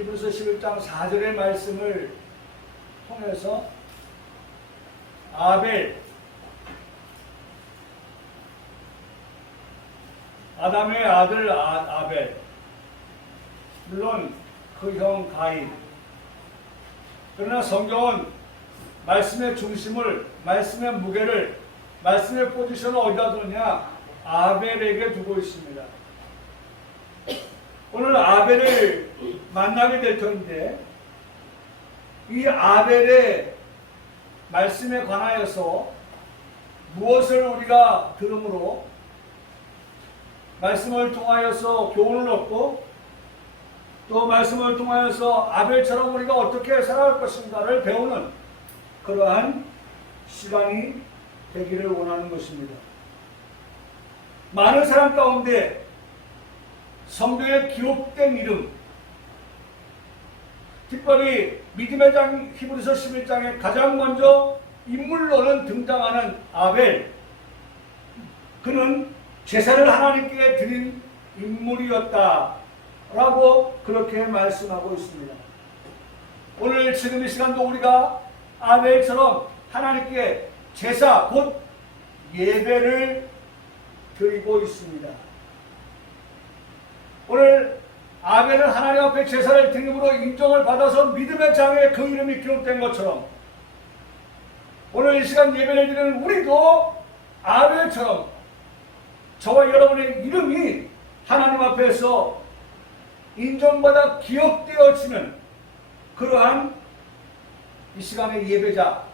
히브리서 11장 4절의 말씀을 통해서 아담의 아들 아벨, 물론 그 형 가인. 그러나 성경은 말씀의 중심을, 말씀의 무게를, 말씀의 포지션을 어디다 두느냐? 아벨에게 두고 있습니다. 오늘 아벨을 만나게 될 텐데, 이 아벨의 말씀에 관하여서 무엇을 우리가 들음으로 말씀을 통하여서 교훈을 얻고, 또 말씀을 통하여서 아벨처럼 우리가 어떻게 살아갈 것인가를 배우는 그러한 시간이 되기를 원하는 것입니다. 많은 사람 가운데 성경에 기록된 이름, 특별히 믿음의 장 히브리서 11장에 가장 먼저 인물로는 등장하는 아벨, 그는 제사를 하나님께 드린 인물이었다 라고 그렇게 말씀하고 있습니다. 오늘 지금 이 시간도 우리가 아벨처럼 하나님께 제사, 곧 예배를 드리고 있습니다. 오늘 아벨은 하나님 앞에 제사를 드림으로 인정을 받아서 믿음의 장에 그 이름이 기록된 것처럼, 오늘 이 시간 예배를 드리는 우리도 아벨처럼 저와 여러분의 이름이 하나님 앞에서 인정받아 기억되어지는 그러한 이 시간의 예배자,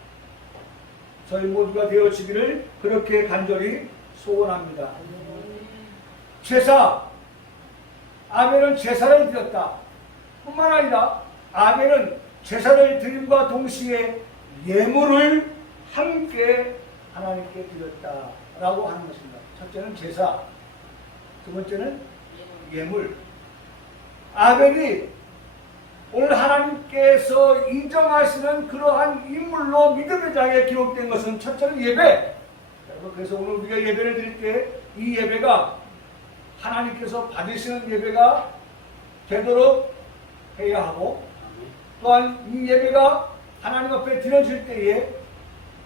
저희 모두가 되어지기를 그렇게 간절히 소원합니다. 제사, 아벨은 제사를 드렸다 뿐만 아니라 아벨은 제사를 드림과 동시에 예물을 함께 하나님께 드렸다라고 하는 것입니다. 첫째는 제사, 두 번째는 예물. 아벨이 오늘 하나님께서 인정하시는 그러한 인물로 믿음의 장에 기록된 것은 첫째는 예배. 그래서 오늘 우리가 예배를 드릴 때 이 예배가 하나님께서 받으시는 예배가 되도록 해야 하고, 또한 이 예배가 하나님 앞에 드려질 때에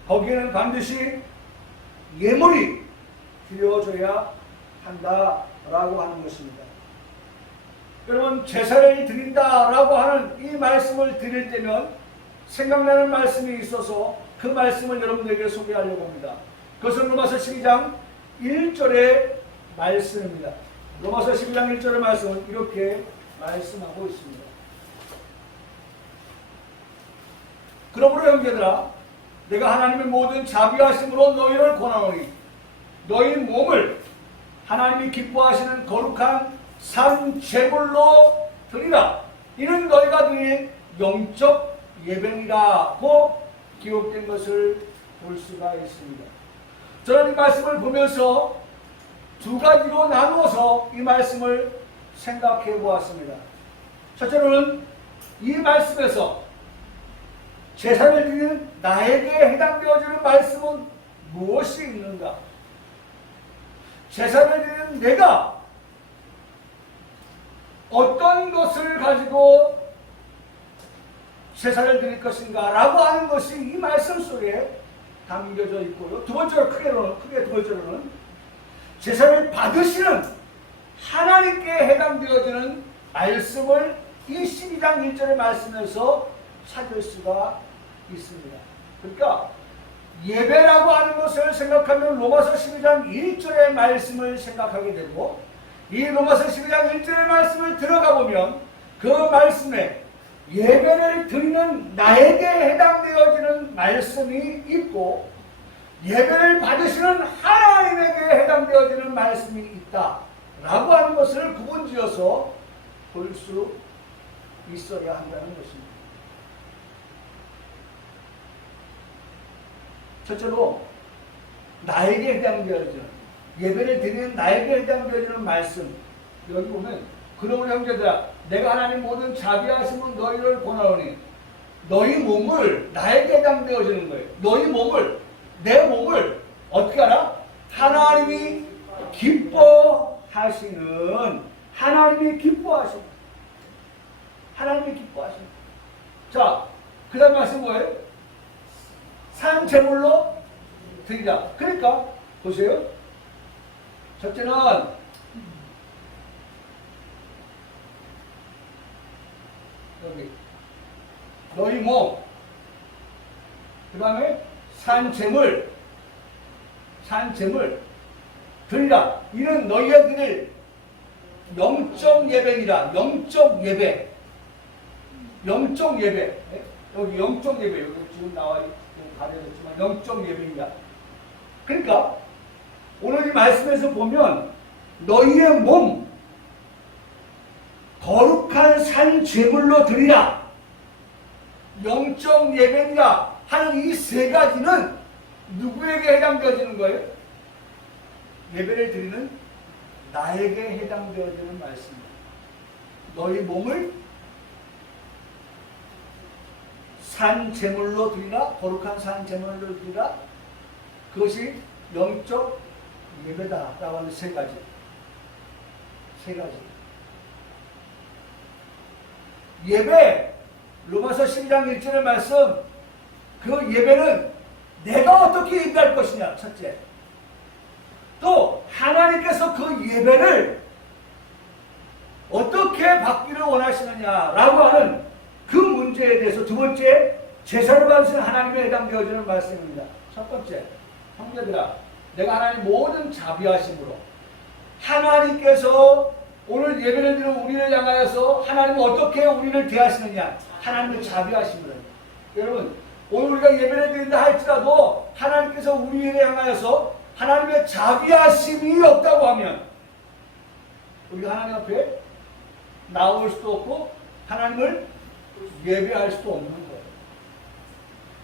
거기에는 반드시 예물이 드려져야 한다라고 하는 것입니다. 여러분, 제사를 드린다라고 하는 이 말씀을 드릴 때면 생각나는 말씀이 있어서 그 말씀을 여러분들에게 소개하려고 합니다. 그것은 로마서 12장 1절의 말씀입니다. 로마서 12장 1절의 말씀은 이렇게 말씀하고 있습니다. 그러므로 형제들아, 내가 하나님의 모든 자비하심으로 너희를 권하노니 너희 몸을 하나님이 기뻐하시는 거룩한 산 제물로 드리라. 이는 너희가 드릴 영적 예배니라고 기록된 것을 볼 수가 있습니다. 저는 이 말씀을 보면서 두 가지로 나누어서 이 말씀을 생각해 보았습니다. 첫째로는 이 말씀에서 제사를 드리는 나에게 해당되어지는 말씀은 무엇이 있는가? 제사를 드리는 내가 어떤 것을 가지고 제사를 드릴 것인가 라고 하는 것이 이 말씀 속에 담겨져 있고요. 두 번째로 크게 두 번째로는 제사를 받으시는 하나님께 해당되어지는 말씀을 이 12장 1절의 말씀에서 찾을 수가 있습니다. 그러니까 예배라고 하는 것을 생각하면 로마서 12장 1절의 말씀을 생각하게 되고, 이 로마서 12장 1절의 말씀을 들어가 보면 그 말씀에 예배를 드리는 나에게 해당되어지는 말씀이 있고, 예배를 받으시는 하나님에게 해당되어지는 말씀이 있다라고 하는 것을 구분지어서 볼 수 있어야 한다는 것입니다. 첫째로 나에게 해당되어지는, 예배를 드리는 나에게 해당되어지는 말씀, 여기 보면 그러므로 형제들아, 내가 하나님 모든 자비하심은 너희를 권하오니, 너희 몸을 나에게 해당되어지는 거예요. 너희 몸을, 내 몸을 어떻게 하라? 하나님이 기뻐하시는, 하나님이 기뻐하시는, 하나님이 기뻐하십니다. 자, 그 다음 말씀 뭐예요? 산 제물로 드리라. 그러니까 보세요. 첫째는 여기 너희 몸, 그 다음에 산 제물 드리라. 이는 너희가 드릴 영적 예배니라. 영적 예배. 영적 예배. 여기 영적 예배. 여기 지금 나와 가려졌지만 영적 예배입니다. 그러니까 오늘 이 말씀에서 보면 너희의 몸 거룩한 산 제물로 드리라. 영적 예배니라 하는 이 세 가지는 누구에게 해당되어지는 거예요? 예배를 드리는 나에게 해당되어지는 말씀입니다. 너희 몸을 산 제물로 드리라. 거룩한 산 제물로 드리라. 그것이 영적 예배다라고 하는 세 가지. 예배, 로마서 12장 1절의 말씀, 그 예배는 내가 어떻게 예배할 것이냐, 첫째. 또 하나님께서 그 예배를 어떻게 받기를 원하시느냐라고 하는 그 문제에 대해서 두 번째, 제사를 받으시는 하나님에 해당되어지는 말씀입니다. 첫 번째, 형제들아, 내가 하나님 모든 자비하심으로 하나님께서 오늘 예배를 드리는 우리를 향하여서 하나님은 어떻게 우리를 대하시느냐, 하나님의 자비하심으로. 여러분, 오늘 우리가 예배를 드린다 할지라도 하나님께서 우리를 향하여서 하나님의 자비하심이 없다고 하면 우리가 하나님 앞에 나올 수도 없고 하나님을 예배할 수도 없는 거예요.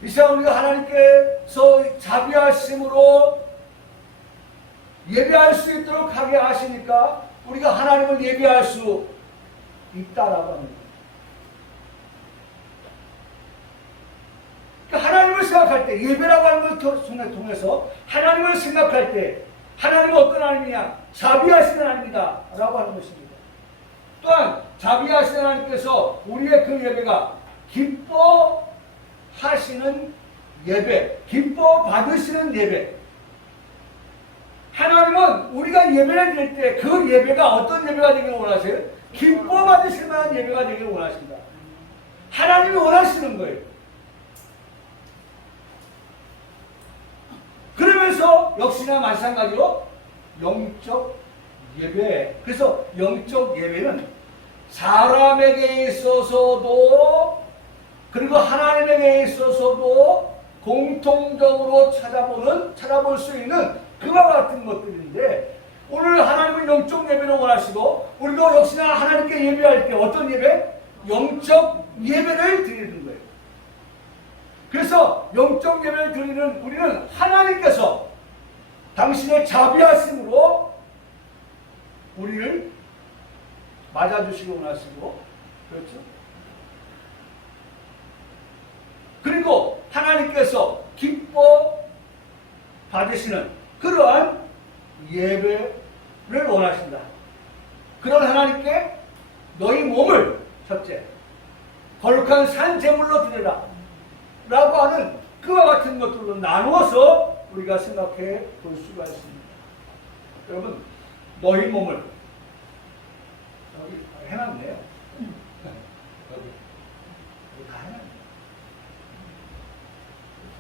이 시간 우리가 하나님께서 자비하심으로 예배할 수 있도록 하게 하시니까 우리가 하나님을 예배할 수 있다라고 합니다. 그러니까 하나님을 생각할 때, 예배라고 하는 것을 통해서 하나님을 생각할 때 하나님은 어떤 하나님이냐? 자비하시는 하나님이다 라고 하는 것입니다. 또한 자비하시는 하나님께서 우리의 그 예배가 기뻐하시는 예배, 기뻐 받으시는 예배. 하나님은 우리가 예배를 드릴 때 그 예배가 어떤 예배가 되기를 원하세요? 기뻐 받으실 만한 예배가 되기를 원하십니다. 하나님이 원하시는 거예요. 그러면서 역시나 마찬가지로 영적 예배. 그래서 영적 예배는 사람에게 있어서도 그리고 하나님에게 있어서도 공통적으로 찾아볼 수 있는 그와 같은 것들인데, 오늘 하나님은 영적 예배를 원하시고 우리도 역시나 하나님께 예배할 때 어떤 예배? 영적 예배를 드리는 거예요. 그래서 영적 예배를 드리는 우리는 하나님께서 당신의 자비하심으로 우리를 맞아주시기 원하시고, 그렇죠? 그리고 하나님께서 기뻐 받으시는 그러한 예배를 원하신다. 그런 하나님께 너희 몸을 첫째 거룩한 산 제물로 드려라 라고 하는 그와 같은 것들로 나누어서 우리가 생각해 볼 수가 있습니다. 여러분, 너희 몸을 여기 해놨네요. 여기 다 해놨네요.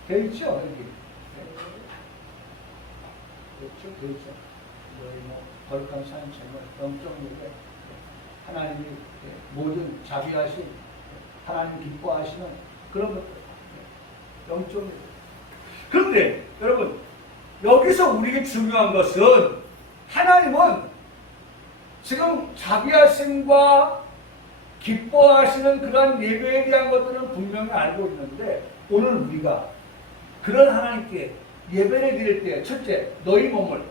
돼 있죠? 여기. 그렇죠? 돼 있죠? 너희 몸 거룩한 산 제물, 영적 예배, 하나님이 모든 자비하신, 하나님 기뻐하시는 그런 것들, 영적 예배. 그런데 여러분, 여기서 우리에게 중요한 것은 하나님은 지금 자비하심과 기뻐하시는 그런 예배에 대한 것들은 분명히 알고 있는데, 오늘 우리가 그런 하나님께 예배를 드릴 때 첫째 너희 몸을,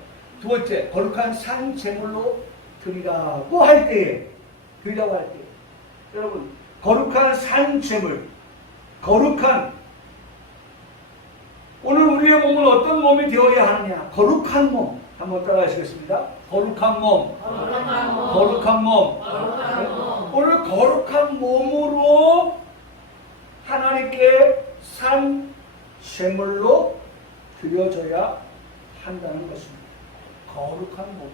두 번째 거룩한 산 제물로 드리라고 할 때에, 여러분, 거룩한 산 제물, 거룩한, 오늘 우리의 몸은 어떤 몸이 되어야 하느냐? 거룩한 몸. 한번 따라 하시겠습니다. 거룩한 몸. 거룩한 몸. 오늘 거룩한 몸으로 하나님께 산 제물로 드려져야 한다는 것입니다. 거룩한 몸.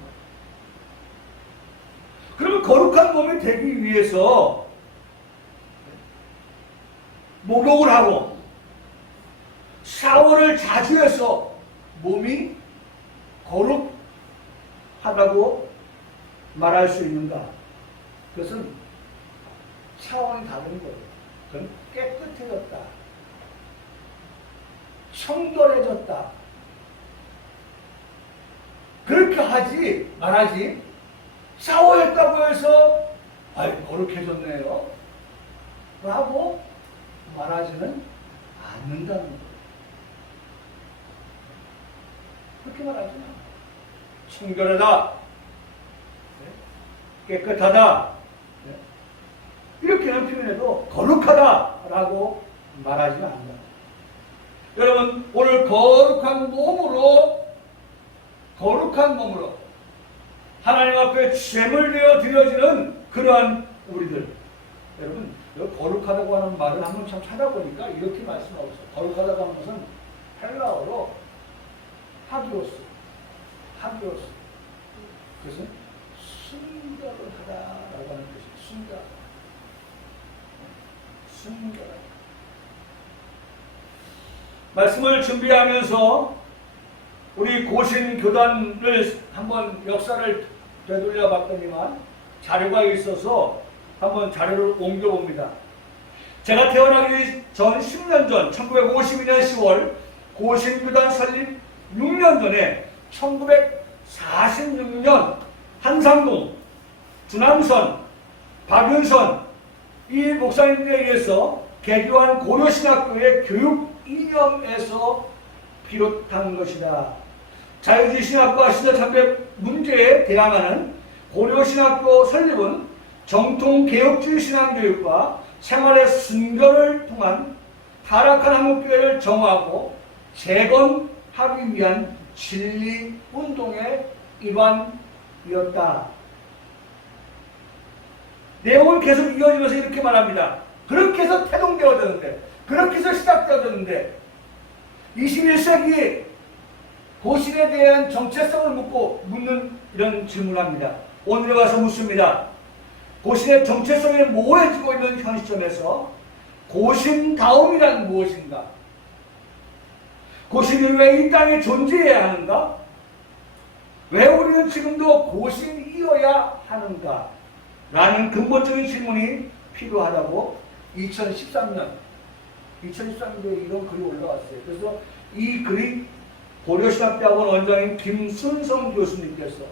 그러면 거룩한 몸이 되기 위해서 목욕을 하고 샤워를 자주 해서 몸이 거룩하다고 말할 수 있는가? 그것은 차원이 다른 거예요. 그건 깨끗해졌다. 청결해졌다. 그렇게 말하지. 샤워했다고 해서 거룩해졌네요 라고 말하지는 않는다는 거예요. 그렇게 말하지는 않아요. 청결하다, 깨끗하다 이렇게는 표현해도 거룩하다라고 말하지는 않는다. 여러분, 오늘 거룩한 몸으로 하나님 앞에 제물되어 드려지는 그러한 우리들. 여러분, 거룩하다고 하는 말을 한번 참 찾아보니까 이렇게 말씀하고 있어요. 거룩하다고 하는 것은 헬라어로 하기오스. 그것은 순결을 하다라고 하는 뜻이에요. 순결하다. 말씀을 준비하면서 우리 고신교단을 한번 역사를 되돌려 봤더니만 자료가 있어서 한번 자료를 옮겨봅니다. 제가 태어나기 전 10년 전 1952년 10월 고신교단 설립 6년 전에 1946년 한상동, 주남선, 박윤선 이 목사님에 의해서 개교한 고려신학교의 교육 이념에서 비롯한 것이다. 자유주의 신학과 시대참배 문제에 대항하는 고려신학교 설립은 정통개혁주의 신앙교육과 생활의 순결을 통한 타락한 한국교회를 정화하고 재건하기 위한 진리운동의 일환이었다. 내용은 계속 이어지면서 이렇게 말합니다. 그렇게 해서 태동되어졌는데, 그렇게 해서 시작되어졌는데 21세기에 고신에 대한 정체성을 묻는 이런 질문을 합니다. 오늘에 와서 묻습니다. 고신의 정체성이 모호해지고 있는 현 시점에서 고신다움이란 무엇인가? 고신이 왜 이 땅에 존재해야 하는가? 왜 우리는 지금도 고신이어야 하는가? 라는 근본적인 질문이 필요하다고 2013년도에 이런 글이 올라왔어요. 그래서 이 글이 고려신학대학원 원장인 김순성 교수님께서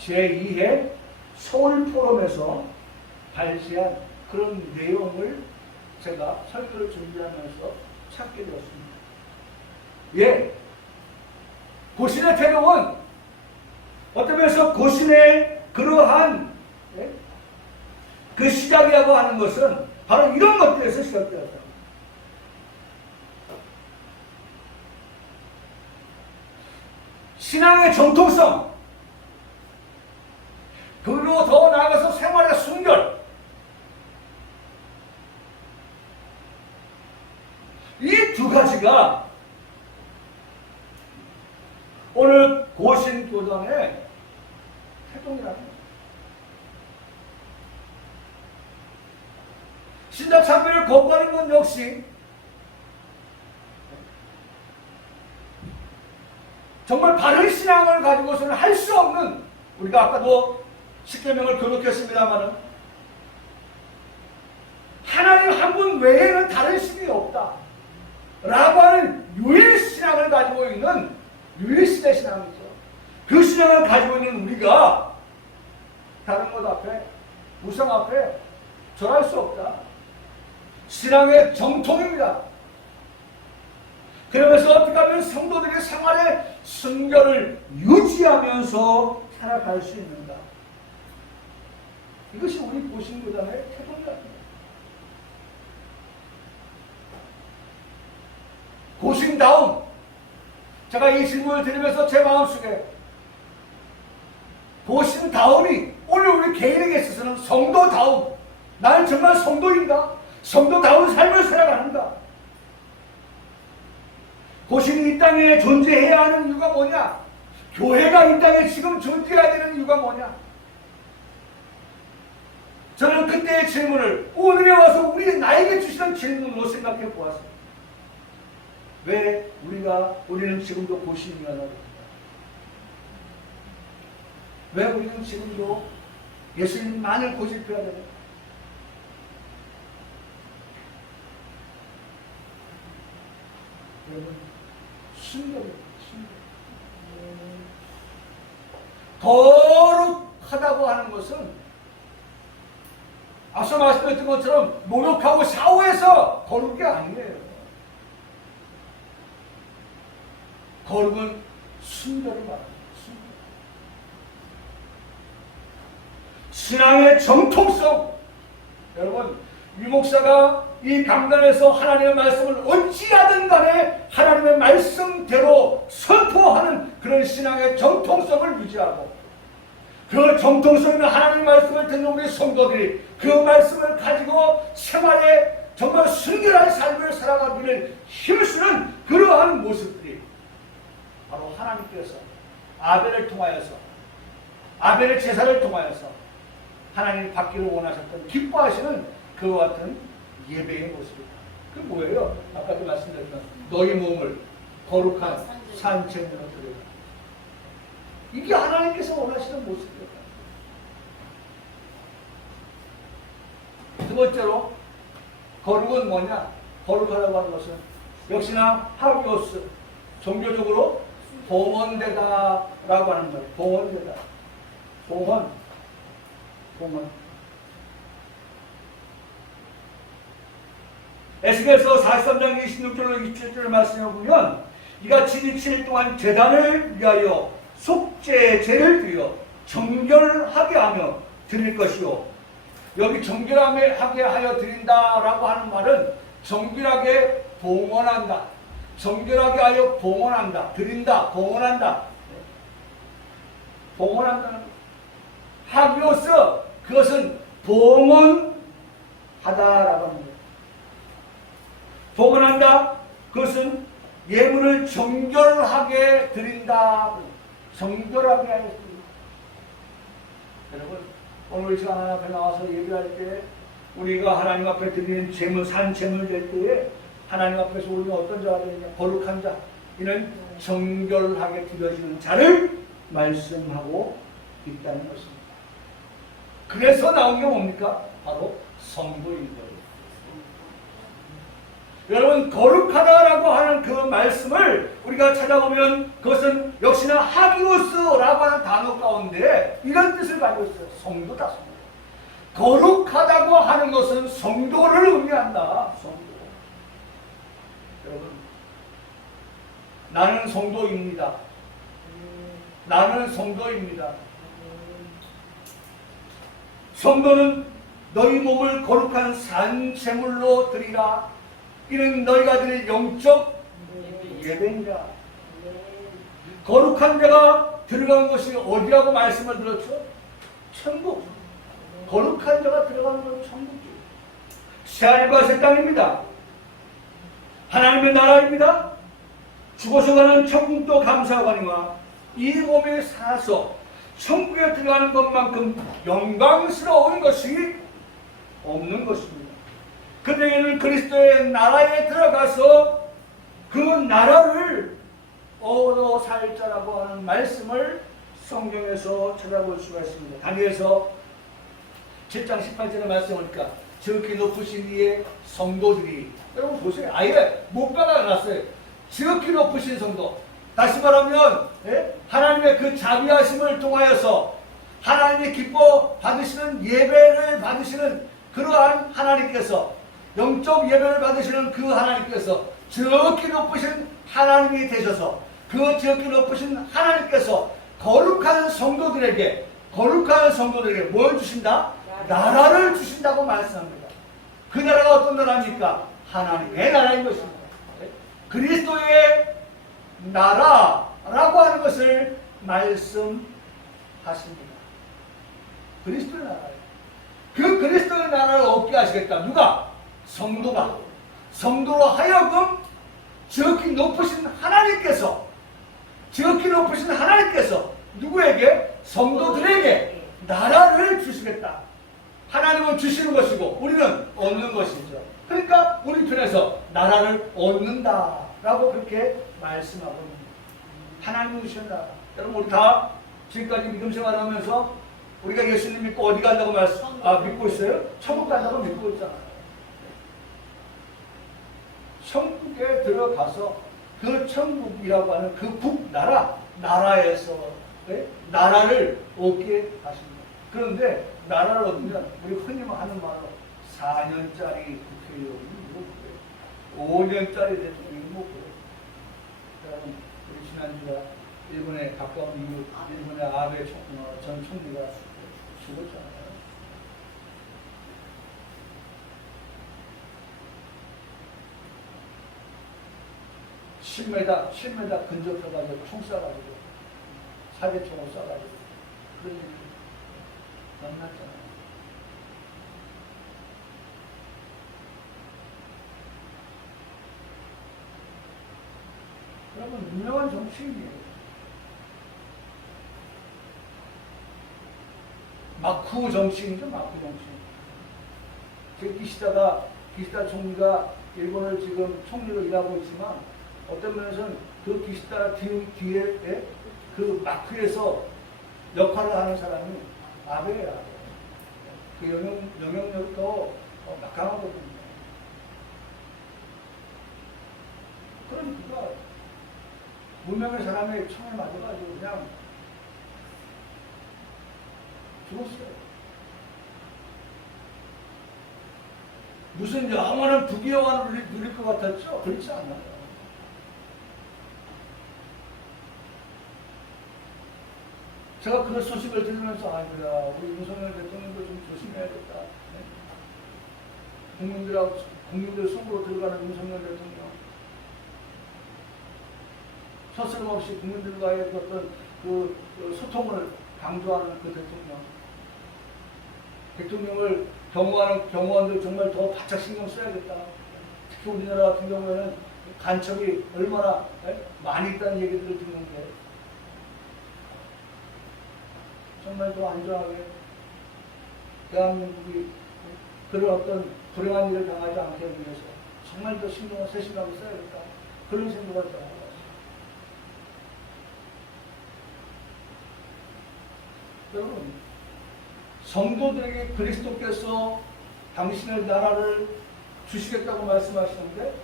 제2회 서울포럼에서 발제한 그런 내용을 제가 설교를 준비하면서 찾게 되었습니다. 예, 고신의 태동은 어떤 면에서 고신의 그러한 그 시작이라고 하는 것은 바로 이런 것들에서 시작되었다. 신앙의 정통성, 그리고 더 나아가서 생활의 순결, 이 두 가지가 오늘 고신교단의 태동이라는 거예요. 신자참배를 거부하는 건 역시 정말 바른 신앙을 가지고서는 할 수 없는, 우리가 아까도 십계명을 교독했습니다마는 하나님 한 분 외에는 다른 신이 없다 라고 하는 유일신앙을 가지고 있는 유일시대 신앙이죠. 그 신앙을 가지고 있는 우리가 다른 것 앞에, 우상 앞에 절할 수 없다. 신앙의 정통입니다. 그러면서 어떻게 하면 성도들의 생활의 순결을 유지하면서 살아갈 수 있는가? 이것이 우리 고신교단의 태동입니다. 고신다움. 제가 이 질문을 드리면서 제 마음속에 고신다움이 오늘 우리 개인에게 있어서는 성도다움, 나는 정말 성도인가? 성도다운 삶을 살아가는가? 고신이 이 땅에 존재해야 하는 이유가 뭐냐? 교회가 이 땅에 지금 존재해야 되는 이유가 뭐냐? 저는 그때의 질문을 오늘에 와서 나에게 주시는 질문으로 생각해 보았습니다. 왜 우리는 지금도 고신이어야 합니까? 왜 우리는 지금도 예수님만을 고집해야 되나? 여러분, 순결입니다. 거룩하다고 하는 것은 앞서 말씀드렸던 것처럼 노력하고 샤워해서 거룩이 아니에요. 거룩은 순결을 말합니다. 신앙의 정통성. 여러분, 유 목사가 이 강단에서 하나님의 말씀을 어찌하든 간에 하나님의 말씀대로 선포하는 그런 신앙의 정통성을 유지하고, 그 정통성 있는 하나님의 말씀을 듣는 우리 성도들이 그 말씀을 가지고 생활에 정말 순결한 삶을 살아가기를 힘쓰는 그러한 모습들이 바로 하나님께서 아벨을 통하여서, 아벨의 제사를 통하여서 하나님이 받기를 원하셨던, 기뻐하시는 그와 같은 예배의 모습이다. 그 뭐예요? 아까도 말씀드렸지만 너희 몸을 거룩한 산채물로 드려라. 이게 하나님께서 원하시는 모습이다. 두 번째로 거룩은 뭐냐? 거룩하다고 하는 것은 역시나 하기오스, 종교적으로 봉헌되다라고 하는 거예요. 봉헌되다. 봉헌. 에스겔서 43장 26절로 27절을 말씀해 보면 이같이 7일 동안 제단을 위하여 속죄제를 드려 정결하게 하며 드릴 것이요. 여기 정결하게 하여 드린다라고 하는 말은 정결하게 봉헌한다. 정결하게 하여 봉헌한다. 드린다. 봉헌한다. 봉헌한다는 하기오스, 그것은 봉헌하다라고 합니다. 봉헌한다, 그것은 예물을 정결하게 드린다. 정결하게 하여 드린다. 여러분, 오늘 시간 하나 앞에 나와서 예배할 때 우리가 하나님 앞에 드리는 제물, 산제물 될 때에 하나님 앞에서 우리가 어떤 자가 되느냐? 거룩한 자. 이는 정결하게 드려지는 자를 말씀하고 있다는 것입니다. 그래서 나온 게 뭡니까? 바로 성도인 거예요. 여러분, 거룩하다라고 하는 그 말씀을 우리가 찾아보면 그것은 역시나 하기오스라고 하는 단어 가운데 이런 뜻을 가지고 있어요. 성도다, 성도. 거룩하다고 하는 것은 성도를 의미한다. 성도. 여러분, 나는 성도입니다. 나는 성도입니다. 성도는 너희 몸을 거룩한 산제물로 드리라. 이는 너희가 드릴 영적 예배니라. 거룩한 자가 들어간 것이 어디라고 말씀을 들었죠? 천국. 거룩한 자가 들어가는 건 천국이에요. 새하늘과 새 땅입니다. 하나님의 나라입니다. 죽어서 가는 천국도 감사하거니와 이 몸에 살아서 천국에 들어가는 것만큼 영광스러운 것이 없는 것입니다. 그대에는 그리스도의 나라에 들어가서 그 나라를 얻어 살 자라고 하는 말씀을 성경에서 찾아볼 수가 있습니다. 다니엘서 7장 18절의 말씀이니까 지극히 높으신 이의 성도들이, 여러분 보세요. 아예 못 박아놨어요. 지극히 높으신 성도. 다시 말하면 하나님의 그 자비하심을 통하여서 하나님이 기뻐 받으시는 예배를 받으시는 그러한 하나님께서, 영적 예배를 받으시는 그 하나님께서 지극히 높으신 하나님이 되셔서 그 지극히 높으신 하나님께서 거룩한 성도들에게 뭘 주신다? 나라를 주신다고 말씀합니다. 그 나라가 어떤 나라입니까? 하나님의 나라인 것입니다. 그리스도의 나라라고 하는 것을 말씀하십니다. 그리스도의 나라예요. 그 그리스도의 나라를 하시겠다. 누가? 성도가. 성도로 하여금 지극히 높으신 하나님께서 누구에게? 성도들에게 나라를 주시겠다. 하나님은 주시는 것이고 우리는 얻는 것이죠. 그러니까 우리 편에서 나라를 얻는다라고 그렇게 말씀하고 있습니다. 하나님이 주신 나라. 여러분 우리 다 지금까지 믿음 생활하면서 우리가 예수님 믿고 어디 간다고 믿고 있어요? 천국 간다고 믿고 있잖아요. 천국에 들어가서 그 천국이라고 하는 그 나라에서 나라를 얻게 하십니다. 그런데 나라를 얻으면 우리 흔히 하는 말로 4년짜리 국회의원이 못 그래요. 5년짜리 대통령이 못 그래요. 여러분 우리 지난주에 일본에 가까운 미국 일본의 아베 전 총리가 죽었잖아요. (10m) 근접해가지고 총 쏴가지고 사계총을 쏴가지고 그런 일이 만났잖아요. 여러분 유명한 정치인이에요. 마쿠 정치인이죠. 마쿠 정치인. 기시다 총리가 일본을 지금 총리로 일하고 있지만 어떤 면에서는 그 기시다 뒤에 그 마크에서 역할을 하는 사람이 아베예요. 그 영향력도 막강하거든요. 그러니까 무명의 사람의 총에 맞아가지고 그냥 죽었어요. 무슨 영원한 부귀영화를 누릴 것 같았죠? 그렇지 않아요. 제가 그 소식을 들으면서 아이고야 우리 윤석열 대통령도 좀 조심해야겠다. 국민들 속으로 들어가는 윤석열 대통령 서슴없이 국민들과의 어떤 그 소통을 강조하는 그 대통령을 경호하는 경호원들 정말 더 바짝 신경 써야겠다. 특히 우리나라 같은 경우에는 간첩이 얼마나 많이 있다는 얘기들을 듣는데 정말 더 안전하게 대한민국이 그런 어떤 불행한 일을 당하지 않게 위해서 정말 더 신경을 세심하게 써야겠다. 그런 생각을 들어요. 여러분, 성도들에게 그리스도께서 당신의 나라를 주시겠다고 말씀하시는데,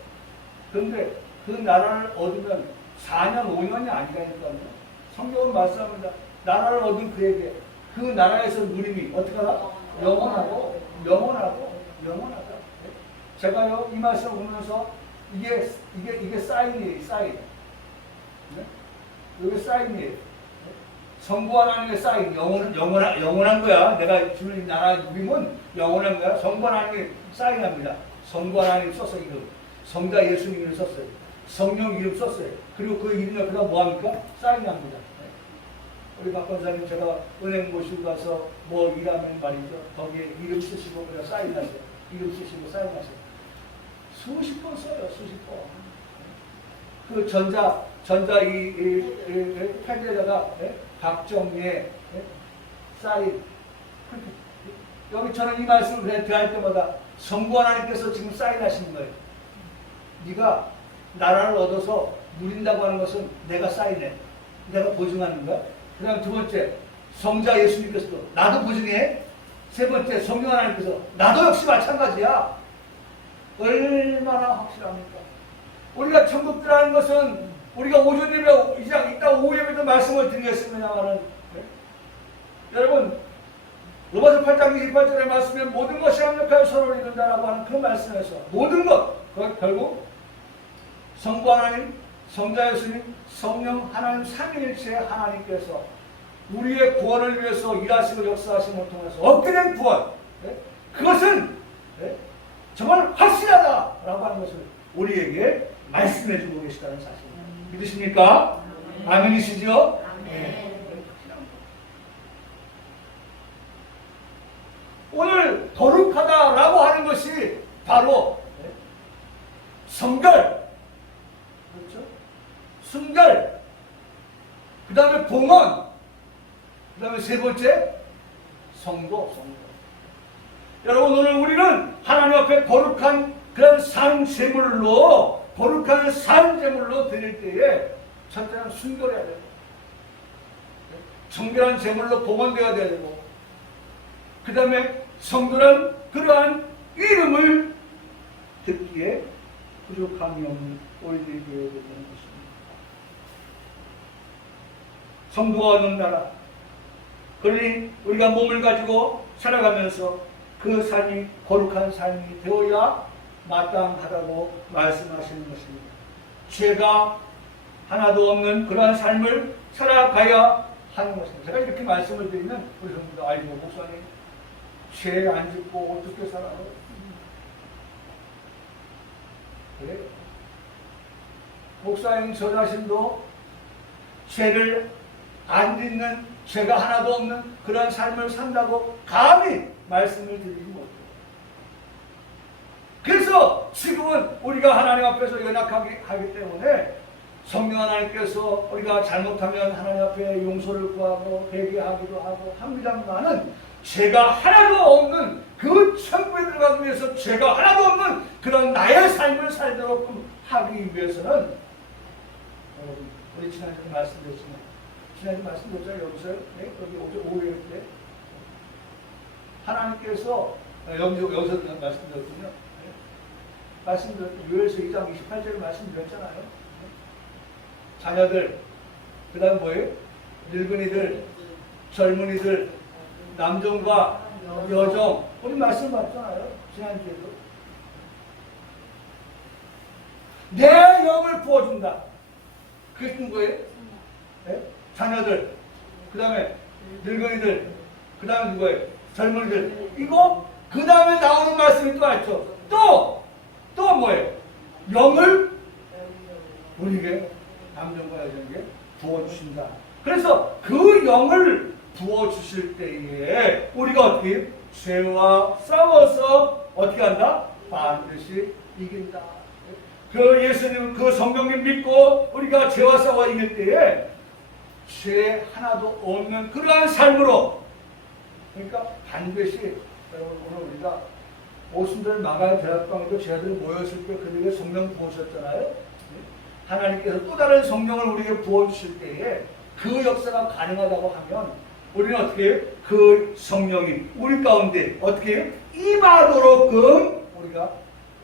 그런데 그 나라를 얻으면 4년, 5년이 아니라니까요. 성경은 말씀합니다. 나라를 얻은 그에게 그 나라에서 누림이 어떻게 하나? 영원하고 영원하다. 제가요 이 말씀을 보면서 이게 사인이에요. 사인. 네? 이게 사인이에요. 성부 하나님의 사인, 영원한 거야. 내가 주는 나라 누림은 영원한 거야. 성부 하나님이 사인합니다. 성부 하나님 썼어요. 이름. 성자 예수님 이름 썼어요. 성령 이름 썼어요. 그리고 그 이름 옆에다 뭐합니까? 사인합니다. 우리 박 권사님 제가 은행 모시고 가서 뭐 일하면 말이죠. 거기에 이름 쓰시고 그냥 사인하세요. 이름 쓰시고 사인하세요. 수십 번 써요. 수십 번. 그 전자 패드에다가 박정예 사인. 여기 저는 이 말씀을 대할 때마다 성부 하나님께서 지금 사인하시는 거예요. 네가 나라를 얻어서 누린다고 하는 것은 내가 사인해. 내가 보증하는 거야. 그 다음 두 번째, 성자 예수님께서도 나도 보증해. 세 번째, 성령 하나님께서 나도 역시 마찬가지야. 얼마나 확실합니까? 우리가 천국 들어가는 것은 우리가 오전 예배 이따 오후 예배도 말씀을 드리겠습니다만은 여러분 로마서 8장 28절의 말씀에 모든 것이 합력하여 서로를 이룬다라고 하는 그 말씀에서 모든 것 결국 성부 하나님, 성자 예수님, 성령 하나님 삼위일체의 하나님께서 우리의 구원을 위해서 일하시고 역사하심을 통해서 얻게 된 구원 그것은 정말 확실하다라고 하는 것을 우리에게 말씀해 주고 계시다는 사실입니다. 믿으십니까? 아멘이시죠? 네. 오늘 거룩하다라고 하는 것이 바로 성결, 그렇죠? 순결, 그 다음에 봉헌, 그 다음에 세 번째 성도. 여러분, 오늘 우리는 하나님 앞에 거룩한 그런 산 제물로, 거룩한 산 제물로 드릴 때에 첫째는 순결해야 돼요. 정결한 제물로 봉헌되어야 되고, 그 다음에 성도란 그러한 이름을 듣기에 부족함이 없는 우리들이 되어야 되는 것입니다. 성도가 없는 나라, 그러니 우리가 몸을 가지고 살아가면서 그 삶이 거룩한 삶이 되어야 마땅하다고 말씀하시는 것입니다. 죄가 하나도 없는 그러한 삶을 살아가야 하는 것입니다. 제가 이렇게 말씀을 드리면 우리 성도들, 아이고 목사님 죄 안 짓고 어떻게 살아요? 그래요. 목사님 저 자신도 죄를 안 짓는, 죄가 하나도 없는 그런 삶을 산다고 감히 말씀을 드리지 못해요. 그래서 지금은 우리가 하나님 앞에서 연약하기 때문에 성령 하나님께서 우리가 잘못하면 하나님 앞에 용서를 구하고 회개하기도 하고 합니다만은, 죄가 하나도 없는 그 천국에 들어가기 위해서 죄가 하나도 없는 그런 나의 삶을 살도록 하기 위해서는, 우리 지난주에 말씀드렸지만, 지난주에 말씀드렸잖아요. 여기서, 네? 여기 어제 오후에 때 하나님께서 여기서 말씀드렸군요. 네? 말씀드렸던 요엘서 2장 28절을 말씀드렸잖아요. 네? 자녀들, 그 다음 뭐예요? 늙은이들, 젊은이들, 남종과 여종, 우리 말씀 봤잖아요. 지난주에도. 내 영을 부어준다. 그게 누구예요? 네? 자녀들, 그 다음에 늙은이들, 그 다음에 누구예요? 젊은이들. 이거 그 다음에 나오는 말씀이 또 있죠. 또 뭐예요? 영을 우리에게, 남종과 여종에게 부어주신다. 그래서 그 영을 부어주실 때에 우리가 어떻게 죄와 싸워서 어떻게 한다? 반드시 이긴다. 그 예수님, 그 성경님 믿고 우리가 죄와 싸워 이길 때에 죄 하나도 없는 그러한 삶으로, 그러니까 반드시, 여러분 오늘 우리가 오순절 마가의 대학방에도 제자들이 모였을 때 그들에게 성령 부으셨잖아요. 하나님께서 또 다른 성령을 우리에게 부어주실 때에 그 역사가 가능하다고 하면 우리는 어떻게 해요? 그 성령이 우리 가운데 어떻게 해요? 임하도록끔 우리가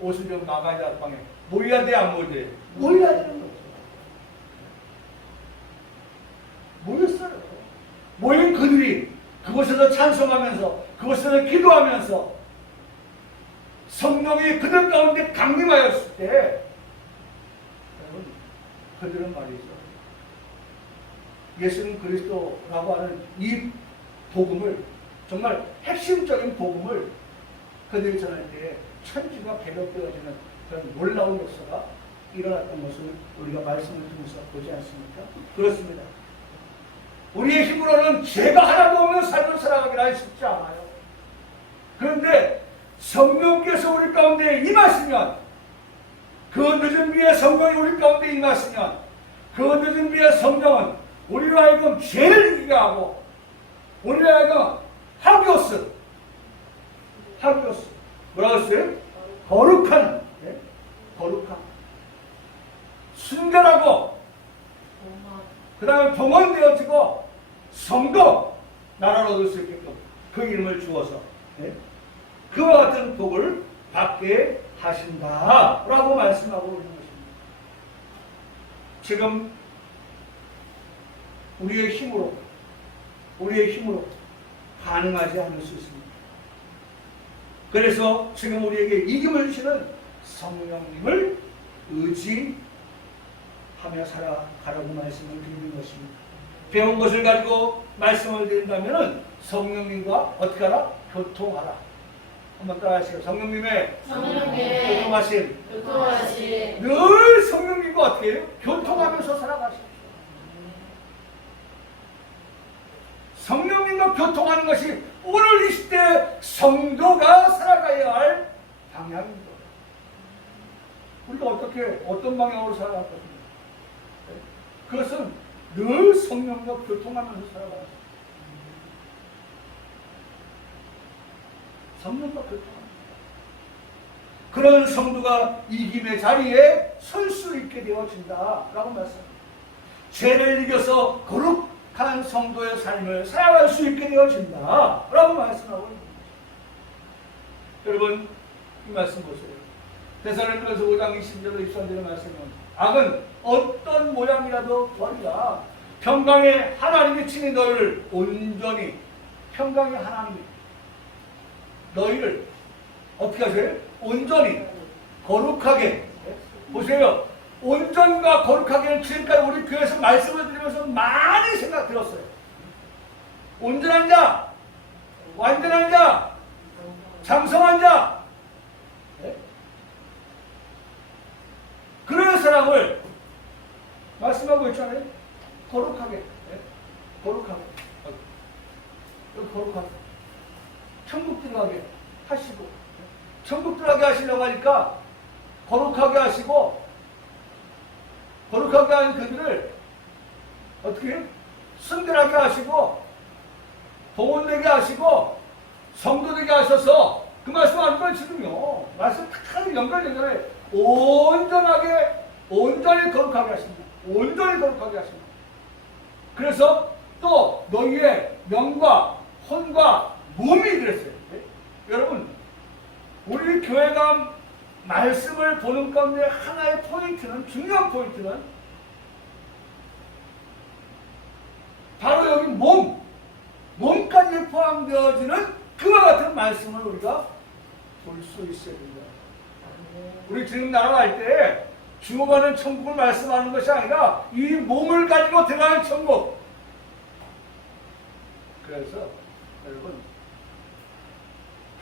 오순절 마가의 대학방에 모여야 돼, 안 모여야 돼? 모여야 되는 거죠. 모였어요. 모인 그들이 그곳에서 찬송하면서, 그곳에서 기도하면서 성령이 그들 가운데 강림하였을 때, 여러분, 그들은 말이죠, 예수님 그리스도라고 하는 이 복음을, 정말 핵심적인 복음을 그들이 전할 때 천지가 배격되어지는 그런 놀라운 역사가 일어났던 것을 우리가 말씀을 통해서 보지 않습니까? 그렇습니다. 우리의 힘으로는 죄가 하나도 없는 삶을 살아가기가 쉽지 않아요. 그런데 성령께서 우리 가운데 임하시면, 그 늦은 비에 성령이 우리 가운데 임하시면, 그 늦은 비에 성령은 우리로 하여금 죄를 이기게 하고, 우리로 하여금 하기오스, 뭐라고 했어요? 거룩한, 네? 거룩한, 순결하고, 그 다음에 봉헌되어지고 성도 나라를 얻을 수 있게끔 그 이름을 주어서, 네? 그와 같은 복을 받게 하신다라고 말씀하고 있는 것입니다. 지금 우리의 힘으로 가능하지 않을 수 있습니다. 그래서 지금 우리에게 이김을 주시는 성령님을 의지하며 살아가라고 말씀을 드리는 것입니다. 배운 것을 가지고 말씀을 드린다면 성령님과 어떻게 하라? 교통하라. 한번 따라하시죠. 성령님의 교통하심. 늘 성령님과 어떻게 해요? 교통하면서 살아가십시오. 성령님과 교통하는 것이 오늘 이 시대 성도가 살아가야 할 방향입니다. 어떻게 어떤 방향으로 살아갈 것입니다. 그것은 늘 성령과 교통하면서 살아가는 거예요. 성령과 교통하는 거예요. 그런 성도가 이김의 자리에 설 수 있게 되어진다라고 말씀합니다. 죄를 이겨서 거룩한 성도의 삶을 살아갈 수 있게 되어진다라고 말씀하고 있습니다. 여러분 이 말씀 보세요. 데살로니가서 5장 20절로 23절의 말씀은 악은 어떤 모양이라도 버리라. 평강의 하나님이 친히 너희를 온전히 평강의 하나님이 너희를 어떻게 하세요? 온전히 거룩하게 보세요. 온전과 거룩하게는 지금까지 우리 교회에서 말씀을 드리면서 많이 생각 들었어요. 온전한 자, 완전한 자, 장성한 자. 네? 그런 사람을 말씀하고 있잖아요. 거룩하게. 네? 거룩하게. 거룩하게. 천국 들어가게 하시고. 천국 들어가게 하시려고 하니까 거룩하게 하시고, 거룩하게 하는 그들을 어떻게 해요? 순결하게 하시고, 동원되게 하시고, 성도되게 하셔서 그 말씀 안 건 지금요. 말씀 탁 연결되잖아요. 온전하게, 온전히 거룩하게 하십니다. 온전히 거룩하게 하십니다. 그래서 또 너희의 영과 혼과 몸이 그랬어요. 네? 여러분, 우리 교회가 말씀을 보는 가운데 하나의 포인트는, 중요한 포인트는 바로 여기 몸까지 포함되어지는 그와 같은 말씀을 우리가 볼 수 있어야 됩니다. 우리 지금 날아갈 때 죽어가는 천국을 말씀하는 것이 아니라 이 몸을 가지고 들어가는 천국. 그래서 여러분,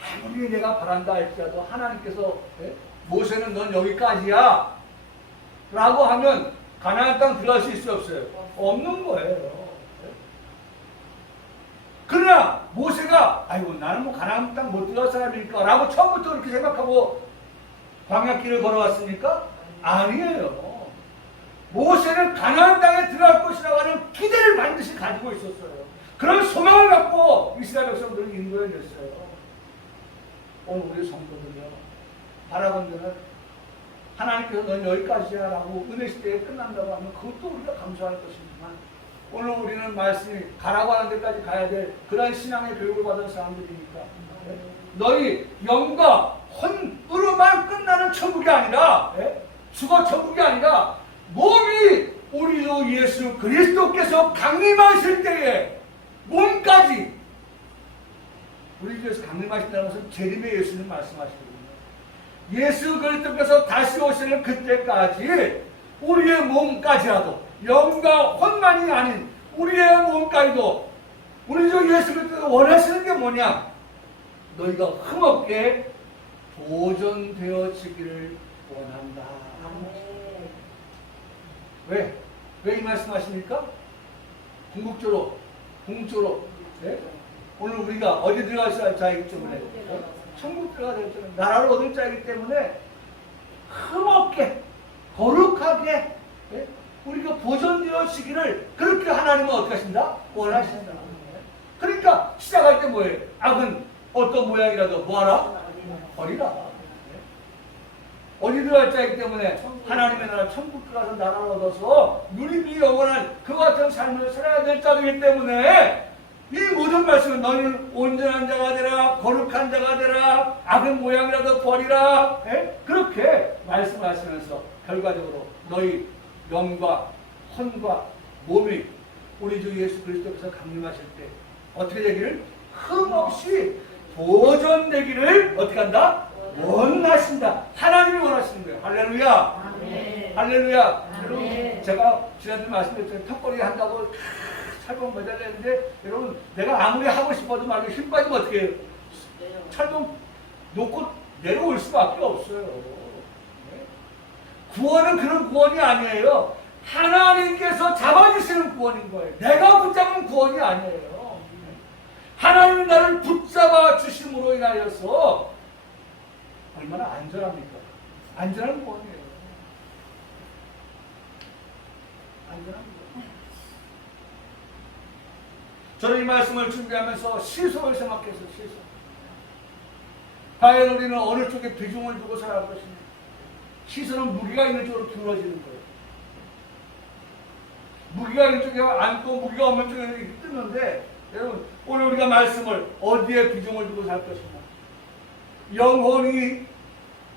아무리 내가 바란다 할지라도 하나님께서 모세는 넌 여기까지야 라고 하면 가나안 땅 들어갈 수 있어요, 없어요? 없는 거예요. 그러나 모세가 아이고 나는 뭐 가나안 땅 못 들어갈 사람이니까 라고 처음부터 그렇게 생각하고 광야길을 걸어왔습니까? 아니에요. 모세는 가나안 땅에 들어갈 것이라고 하는 기대를 반드시 가지고 있었어요. 그런 소망을 갖고 이스라엘 백성들을 인도해냈어요. 오늘 우리 성도들요, 바라본데는 하나님께서 넌 여기까지야 라고 은혜 시대에 끝난다고 하면 그것도 우리가 감사할 것이지만, 오늘 우리는 말씀이 가라고 하는 데까지 가야 될 그런 신앙의 교육을 받은 사람들이니까 너희 영과 혼으로만 끝나는 천국이 아니라, 죽어 천국이 아니라 몸이 우리 주 예수 그리스도께서 강림하실 때에 몸까지, 우리 주에서 강림하신다는 것은 재림의 예수님 말씀하시거든요. 예수 그리스도께서 다시 오시는 그때까지 우리의 몸까지라도, 영과 혼만이 아닌 우리의 몸까지도 우리 주 예수 그리스도가 원하시는 게 뭐냐? 너희가 흠없게 보존되어지기를 원한다. 왜? 왜 이 말씀하십니까? 궁극적으로 네? 오늘 우리가 어디 들어갈 자이기 때문에, 천국 들어가야 될 때문에, 나라를 얻을 자이기 때문에 흠없게 거룩하게, 네? 우리가 보존되어지기를 그렇게 하나님은 어떻게 하신다? 원하신다. 그러니까 시작할 때 뭐예요? 악은 어떤 모양이라도 뭐하라? 버리라. 어디 들어갈 자이기 때문에 하나님의 나라 천국 들어가서 나라를 얻어서 누리기 영원한 그 같은 삶을 살아야 될 자이기 때문에 이 모든 말씀은 너희는 온전한 자가 되라, 거룩한 자가 되라, 악의 모양이라도 버리라, 그렇게 말씀하시면서 결과적으로 너희 영과 혼과 몸이 우리 주 예수 그리스도께서 강림하실 때 어떻게 되기를? 흠없이 보존되기를 어떻게 한다? 원하신다. 하나님이 원하시는 거예요. 할렐루야. 아멘. 할렐루야. 아멘. 제가 지난주에 말씀드렸잖아요. 턱걸이 한다고 철봉 매달려 했는데, 여러분 내가 아무리 하고 싶어도 말고 힘 빠지면 어떻게 해요? 철봉 놓고 내려올 수밖에 없어요. 구원은 그런 구원이 아니에요. 하나님께서 잡아주시는 구원인 거예요. 내가 붙잡은 구원이 아니에요. 하나님이 나를 붙잡아 주심으로 인하여서 얼마나 안전합니까? 안전한 구원이에요. 안전합니다. 저는 이 말씀을 준비하면서 시선을 생각했어요. 시선. 과연 우리는 어느 쪽에 비중을 두고 살아갈 것인가? 시선은 무기가 있는 쪽으로 기울어지는 거예요. 무기가 있는 쪽에 앉고 무기가 없는 쪽에 이렇게 뜨는데, 여러분 오늘 우리가 말씀을 어디에 비중을 두고 살 것인가? 영혼이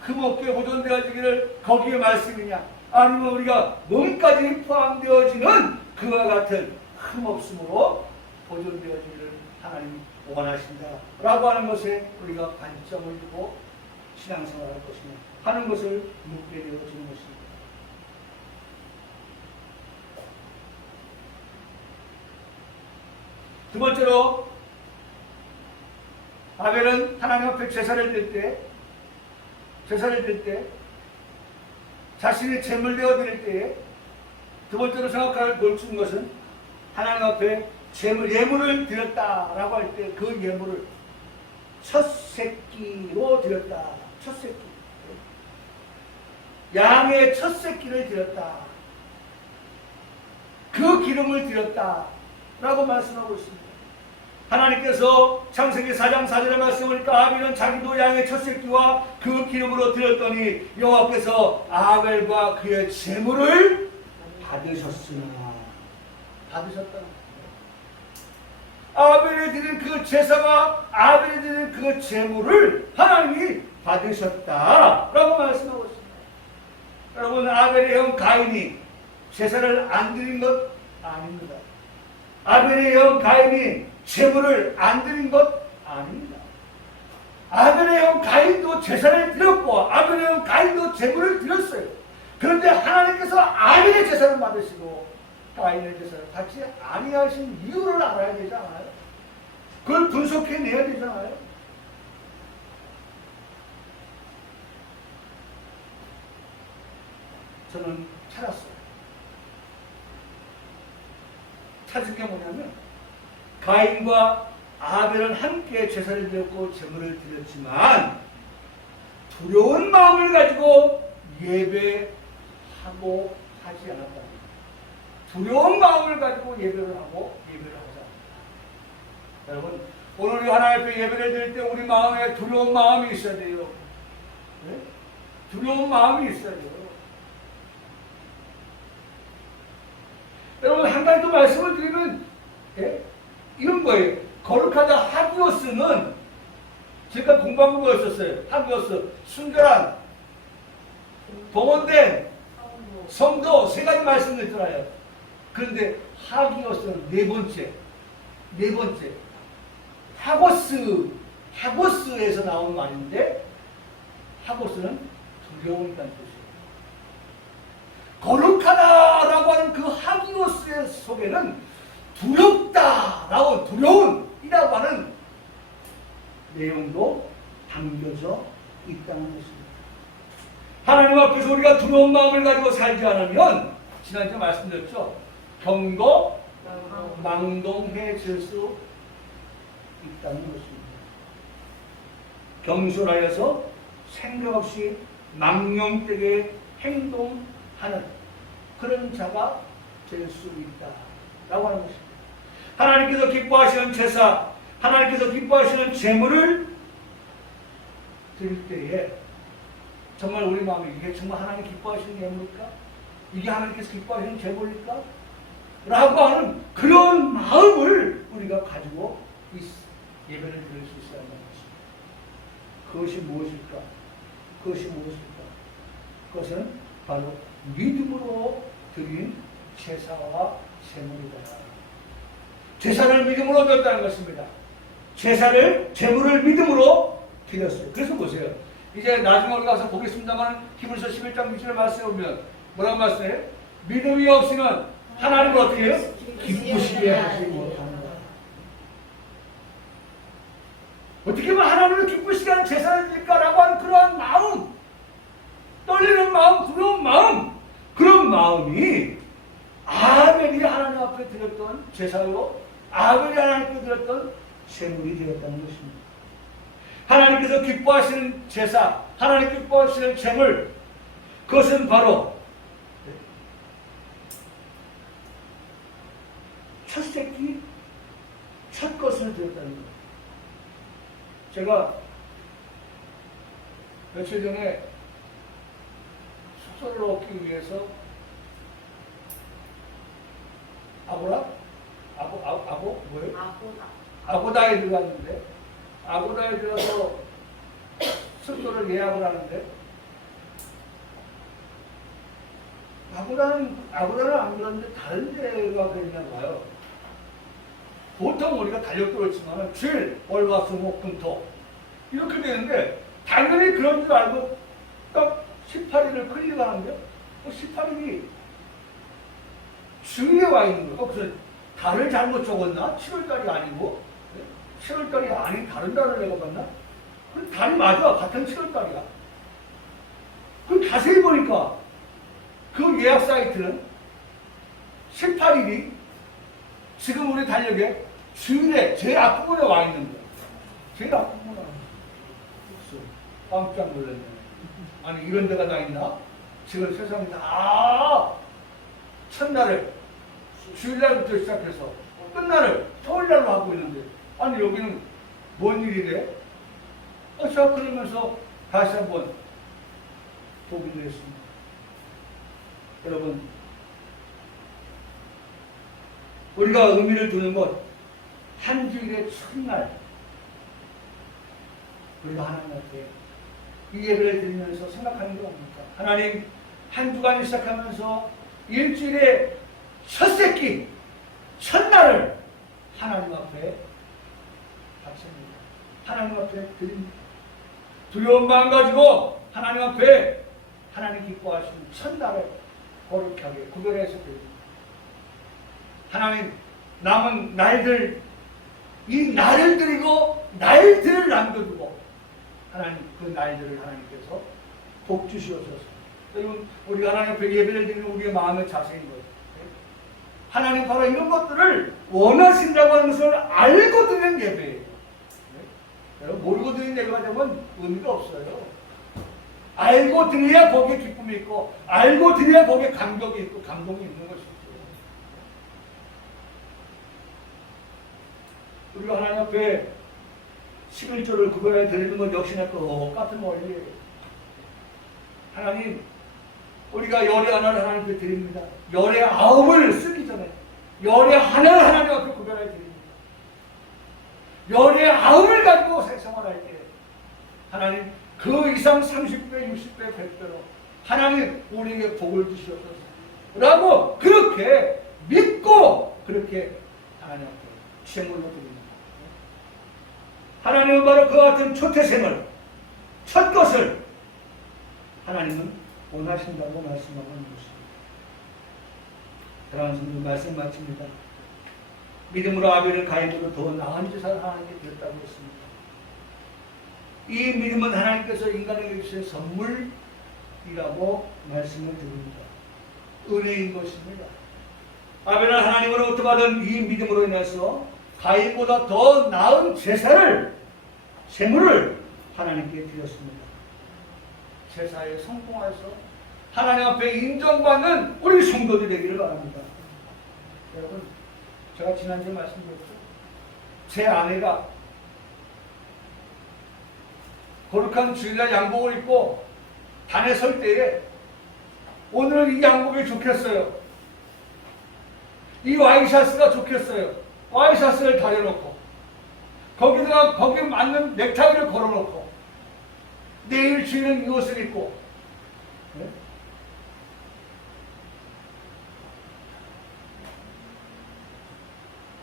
금없게 보존되어지기를 거기에 말씀이냐? 아니면 우리가 몸까지 포함되어지는 그와 같은 흠없음으로 보존되어지기를 하나님이 원하신다 라고 하는 것에 우리가 관점을 두고 신앙생활할 것이며 하는 것을 묻게 되어지는 것입니다. 두 번째로, 아벨은 하나님 앞에 제사를 드릴 때 자신의 제물 되어 드릴 때에 두 번째로 생각할 볼준 것은 하나님 앞에 예물을 드렸다라고 할 때 그 예물을 첫 새끼로 드렸다. 첫 새끼. 양의 첫 새끼를 드렸다. 그 기름을 드렸다. 라고 말씀하고 있습니다. 하나님께서 창세기 4장 4절의 말씀을 보니까 아벨은 자기도 양의 첫 새끼와 그 기름으로 드렸더니 여호와께서 아벨과 그의 제물을 받으셨으나. 받으셨다. 아벨이 드린 그 제사와 아벨이 드린 그 제물을 하나님이 받으셨다 라고 말씀하고 있습니다. 여러분, 아벨의 형 가인이 제사를 안 드린 것 아닙니다. 아벨의 형 가인이 제물을 안 드린 것 아닙니다. 아벨의 형 가인도 제사를 드렸고 아벨의 형 가인도 제물을 드렸어요. 그런데 하나님께서 아벨의 제사를 받으시고 가인의 제사를 같이 아니하신 이유를 알아야 되지 않아요? 그걸 분석해내야 되잖아요. 저는 찾았어요. 찾은 게 뭐냐면 가인과 아벨은 함께 제사를 드렸고 제물을 드렸지만 두려운 마음을 가지고 예배하고 하지 않았다. 두려운 마음을 가지고 예배를 하고 예배를 하자. 여러분, 오늘 우리 하나님 앞에 예배를 드릴 때 우리 마음에 두려운 마음이 있어야 돼요. 네? 두려운 마음이 있어야 돼요. 여러분, 한 가지 더 말씀을 드리면 이런 거예요. 거룩하다 하기오스는 제가 공부한 거였었어요. 하기오스, 순결한, 봉헌된 성도 세 가지 말씀드렸잖아요. 그런데 하기오스는 네 번째. 하고스에서 나오는 말인데 하고스는 두려움이라는 뜻이에요. 거룩하다라고 하는 그 하기오스의 속에는 두렵다라고 두려움이라고 하는 내용도 담겨져 있다는 것입니다. 하나님 앞에서 우리가 두려운 마음을 가지고 살지 않으면 지난주에 말씀드렸죠. 경고, 망동해질 수 있다는 것입니다. 경솔하여서 생각 없이 망령되게 행동하는 그런 자가 될 수 있다라고 하는 것입니다. 하나님께서 기뻐하시는 제사, 하나님께서 기뻐하시는 제물을 드릴 때에 정말 우리 마음에 이게 정말 하나님 기뻐하시는 예물일까? 이게 하나님께서 기뻐하시는 제물일까? 라고 하는 그런 마음을 우리가 가지고 예배를 드릴 수 있어야 한다는 것입니다. 그것이 무엇일까? 그것은 바로 믿음으로 드린 제사와 제물이다. 제사를 믿음으로 드렸다는 것입니다. 제물을 믿음으로 드렸어요. 그래서 보세요. 이제 나중에 우리 가서 보겠습니다만 히브리서 11장 6절의 말씀에 보면 뭐라고 말씀해요? 믿음이 없이는 하나님을 어떻게 해요? 기쁘시게 하지 못하는 것. 어떻게 하면 하나님을 기쁘시게 하는 제사를 드릴까라고 하는 그러한 마음, 떨리는 마음, 두려운 마음, 그런 마음이 아벨이 하나님 앞에 드렸던 제사로 아벨이 하나님 앞에 드렸던 제물이 되었다는 것입니다. 하나님께서 기뻐하시는 제사, 하나님 기뻐하시는 제물, 그것은 바로 것을 드렸다는 거예요. 제가 며칠 전에 숙소를 얻기 위해서 아고다에 들어갔는데, 아고다에 들어가서 숙소를 예약을 하는데, 아고다는 안 그러는데 다른 데가 그랬나 봐요. 보통 우리가 달력도 그렇지만 주일, 월, 화, 수, 목, 금, 토 이렇게 되는데 당연히 그런 줄 알고 딱 18일을 클릭하는데 18일이 주일에 와 있는 거예요. 그래서 달을 잘못 적었나? 7월달이 아니고 7월달이 아닌 다른 달을 내가 봤나? 그 달이 맞아. 같은 7월달이야. 그 자세히 보니까 그 예약 사이트는 18일이 지금 우리 달력에 주일에 제일 앞부분에 와 있는 거야. 제일 앞부분에 와 있는 거야. 깜짝 놀랐네. 아니 이런 데가 다 있나? 지금 세상에 다 첫날을 주일날부터 시작해서 끝날을 토요일날로 하고 있는데 아니 여기는 뭔 일이래? 제가 그러면서 다시 한번 보기를 했습니다. 여러분, 우리가 의미를 두는 것, 한 주일의 첫날, 우리가 하나님 앞에 이 예배를 드리면서 생각하는 거 아닙니까? 하나님, 한 주간을 시작하면서 일주일의 첫 새끼, 첫날을 하나님 앞에 바칩니다. 하나님 앞에 드립니다. 두려운 마음 가지고 하나님 앞에 하나님 기뻐하시는 첫날을 거룩하게 구별해서 드립니다. 하나님 남은 날들 이 날을 드리고 날들을 남겨두고 하나님 그 날들을 하나님께서 복 주시옵소서. 여러분 우리가 하나님 앞에 예배를 드리는 우리의 마음의 자세인 거예요. 하나님 바로 이런 것들을 원하신다고 하는 것을 알고 드리는 예배예요. 여러분 모르고 드리는 예배가 되면 의미가 없어요. 알고 드려야 거기에 기쁨이 있고 알고 드려야 거기에 감격이 있고 감동이 있는 것이죠. 우리가 하나님 앞에 11조를 구별해 드리는 것 역시나 똑같은 원리예요. 하나님 우리가 열의 하나를 하나님께 드립니다. 열의 아홉을 쓰기 전에 열의 하나를 하나님 앞에 구별해 드립니다. 열의 아홉을 가지고 생활할 때 하나님 그 이상 30배, 60배, 100배로 하나님 우리에게 복을 주시옵소서 라고 그렇게 믿고 그렇게 하나님 앞에 제물로 드립니다. 하나님은 바로 그와 같은 초태생을 첫 것을 하나님은 원하신다고 말씀하고 있는 것입니다. 사랑하는 성도 말씀 마칩니다. 믿음으로 아벨을 가인보다 더 나은 제사를 하나님께 드렸다고 했습니다. 이 믿음은 하나님께서 인간에게 주신 선물이라고 말씀을 드립니다. 은혜인 것입니다. 아벨은 하나님으로부터 받은 이 믿음으로 인해서 가인보다 더 나은 제물을 하나님께 드렸습니다. 제사에 성공해서 하나님 앞에 인정받는 우리 성도들이 되기를 바랍니다. 여러분, 제가 지난주에 말씀드렸죠. 제 아내가 거룩한 주일날 양복을 입고 단에 설 때에 오늘은 이 양복이 좋겠어요. 이 와이셔츠가 좋겠어요. 와이셔츠를 다려놓고 거기다가 거기에 맞는 넥타이를 걸어놓고 내일 주일은 이 옷을 입고 네?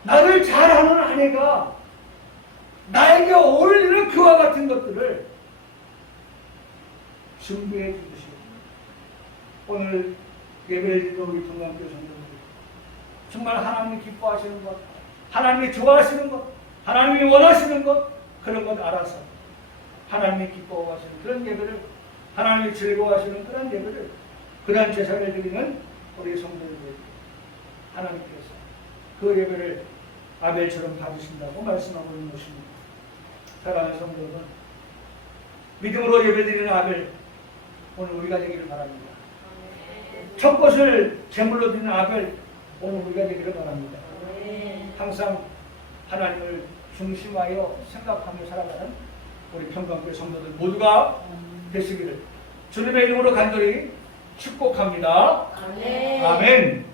나를 잘하는 아내가 나에게 어울리는 그와 같은 것들을 준비해 주듯이 오늘 예배를 드리는 우리 동남교 성도들 정말 하나님이 기뻐하시는 것, 하나님이 좋아하시는 것, 하나님이 원하시는 것 그런 것 알아서 하나님이 기뻐하시는 그런 예배를 하나님이 즐거워하시는 그런 예배를 그런 제사를 드리는 우리 성도들 하나님께서 그 예배를 아벨처럼 받으신다고 말씀하고 있는 것입니다. 사랑하는 성도들 믿음으로 예배드리는 아벨 오늘 우리가 되기를 바랍니다. 첫 것을 제물로 드리는 아벨 오늘 우리가 되기를 바랍니다. 항상 하나님을 중심하여 생각하며 살아가는 우리 평강교회 성도들 모두가 되시기를 주님의 이름으로 간절히 축복합니다. 아멘. 아멘.